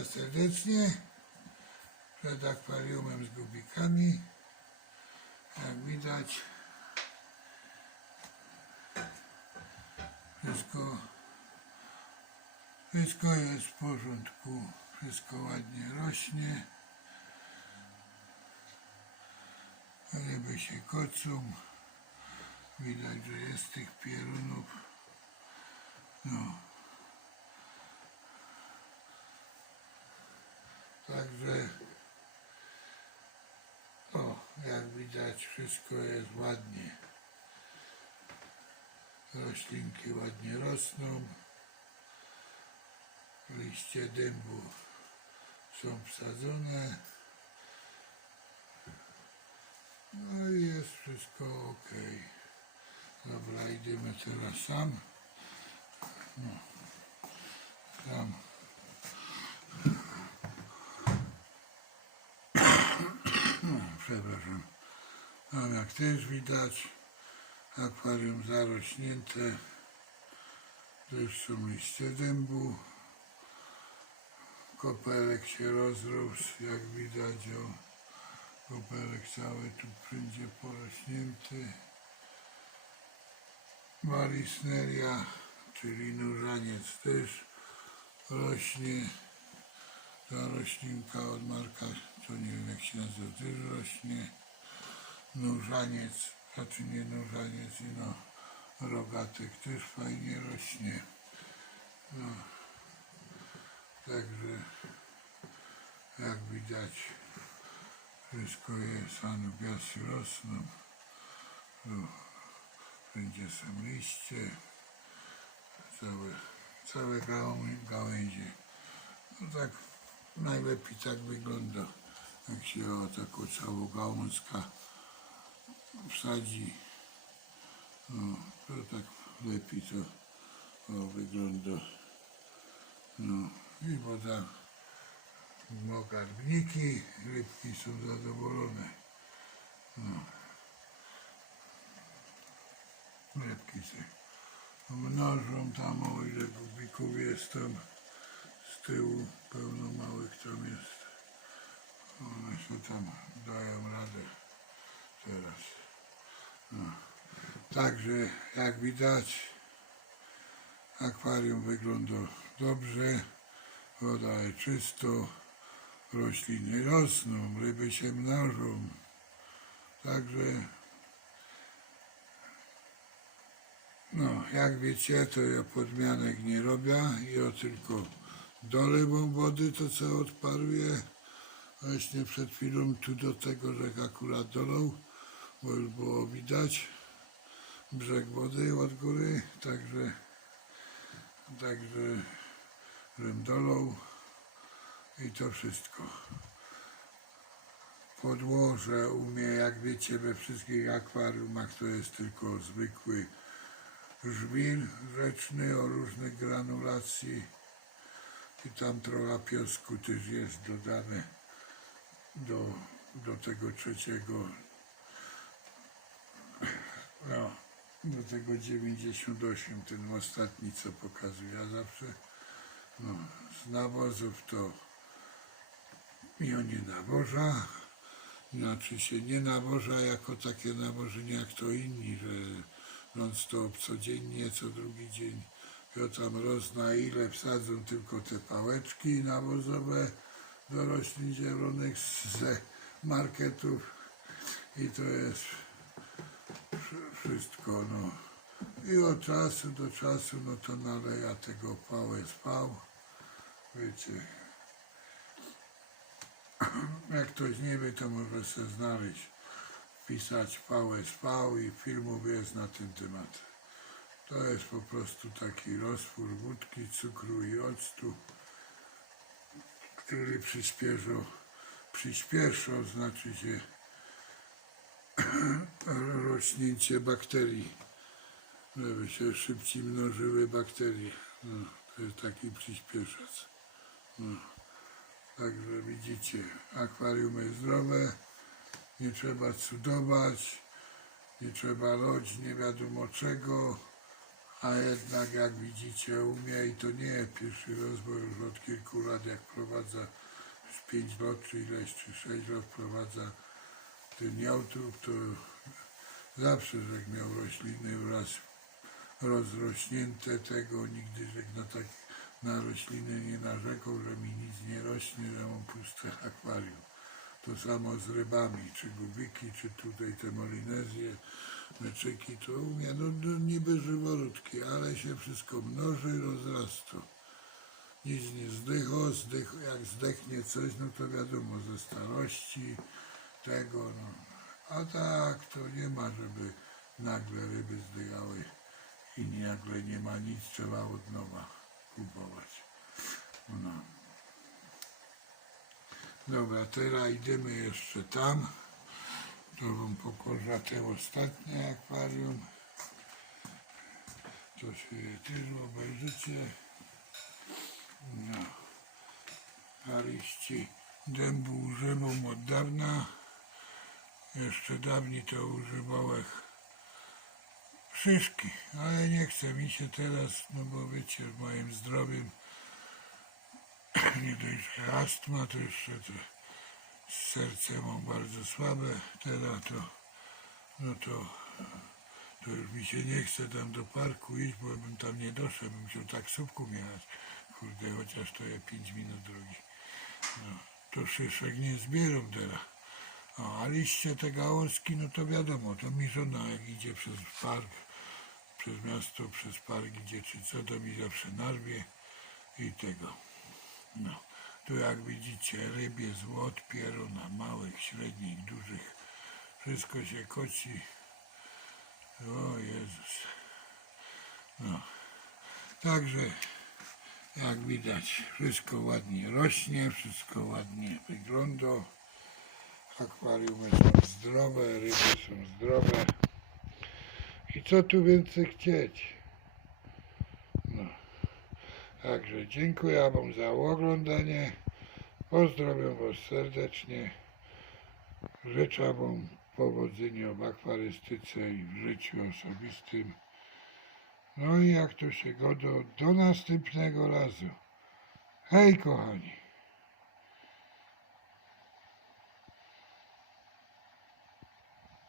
Was serdecznie przed akwariumem z gubikami. Jak widać, wszystko, wszystko jest w porządku, wszystko ładnie rośnie. Ryby się kocą. Widać, że jest tych pierunów. No. Także o, jak widać wszystko jest ładnie. Roślinki ładnie rosną. Liście dębu są wsadzone. No i jest wszystko ok. Dobra, idziemy teraz sam. No. Sam. No, jak też widać, akwarium zarośnięte, są liście dębu, kopelek się rozrósł, jak widać, o, kopelek cały tu wszędzie porośnięty. Marisneria, czyli nurzaniec też rośnie. Ta roślinka od Marka, to nie wiem jak się nazywa, też rośnie. Nurzaniec, znaczy nie nurzaniec, no rogatek też fajnie rośnie. No, także jak widać wszystko jest, anubiasy rosną. Tu wszędzie są liście, całe, całe gałęzie. No tak najlepiej tak wygląda, jak się o taką całą gałązka wsadzi. No, to tak lepiej to o, wygląda. No i woda, garbniki, rybki są zadowolone. No. Rybki się mnożą tam, o ile gubików jest tam z tyłu, pełno małych tam jest. One się tam dają radę teraz. Także jak widać akwarium wygląda dobrze, woda jest czysto, rośliny rosną, ryby się mnożą. Także no, jak wiecie, to ja podmianek nie robię, ja tylko dolewam wody, to co odparuję. Właśnie przed chwilą tu do tego rzek akurat dolał, bo już było widać brzeg wody od góry, także także dolał i to wszystko. Podłoże u mnie, jak wiecie, we wszystkich akwariumach to jest tylko zwykły żwir rzeczny o różnej granulacji. I tam trochę piosku też jest dodane do, do tego trzeciego. No, do tego 98, ten ostatni co pokazuję ja zawsze no, z nawozów to ja nie nawoża znaczy się nie nawoża jako takie nawożenie jak to inni, że non stop codziennie, co drugi dzień ja tam rozna ile wsadzą tylko te pałeczki nawozowe do roślin zielonych z marketów i to jest wszystko, no. I od czasu do czasu, no to naleja tego VSV, wiecie. Jak ktoś nie wie, to może se znaleźć, wpisać VSV i filmów jest na ten temat. To jest po prostu taki roztwór wódki, cukru i octu, który przyspiesza, przyspiesza, znaczy się rośnięcie bakterii, żeby się szybciej mnożyły bakterie. No, to jest taki przyspieszacz. No. Także widzicie, akwarium jest zdrowe, nie trzeba cudować, nie trzeba loć nie wiadomo czego, a jednak jak widzicie umie i to nie pierwszy bo już od kilku lat jak prowadza z 5 lat czy ileś, czy 6 lat prowadza ten YouTube, to zawsze jak miał rośliny wraz rozrośnięte tego, nigdy żek na tak na rośliny nie narzekał, że mi nic nie rośnie, że mam puste akwarium. To samo z rybami, czy gubiki, czy tutaj te molinezje, meczyki, to umie, no, no niby żyworudki, ale się wszystko mnoży, rozrasta. Nic nie zdycho, zdych, jak zdechnie coś, no to wiadomo, ze starości tego, no. A tak, to nie ma, żeby nagle ryby zdychały i nagle nie ma nic, trzeba od nowa kupować. No. Dobra, teraz idziemy jeszcze tam. To wam pokażę te ostatnie akwarium. To się też obejrzycie. No. A dębu używam od dawna. Jeszcze dawniej to używałem szyszki, ale nie chce mi się teraz, no bo wiecie, moim zdrowiem nie dość, że astma, to jeszcze to serce mam bardzo słabe, teraz to, no to, to już mi się nie chce tam do parku iść, bo bym tam nie doszedł, bym musiał taksówką jechać, kurde, chociaż to jest 5 minut drogi. No, to szyszek nie zbieram teraz. A liście te gałązki, no to wiadomo, to mi żona jak idzie przez park, przez miasto, przez park idzie czy co, to mi zawsze narwie i tego. No, tu jak widzicie rybie złot, pieruna, małych, średnich, dużych, wszystko się koci. O Jezus. No, także jak widać wszystko ładnie rośnie, wszystko ładnie wygląda. Akwariumy są zdrowe, ryby są zdrowe. I co tu więcej chcieć? No. Także dziękuję Wam za oglądanie. Pozdrawiam Was serdecznie. Życzę Wam powodzenia w akwarystyce i w życiu osobistym. No i jak to się godo, do następnego razu. Hej kochani.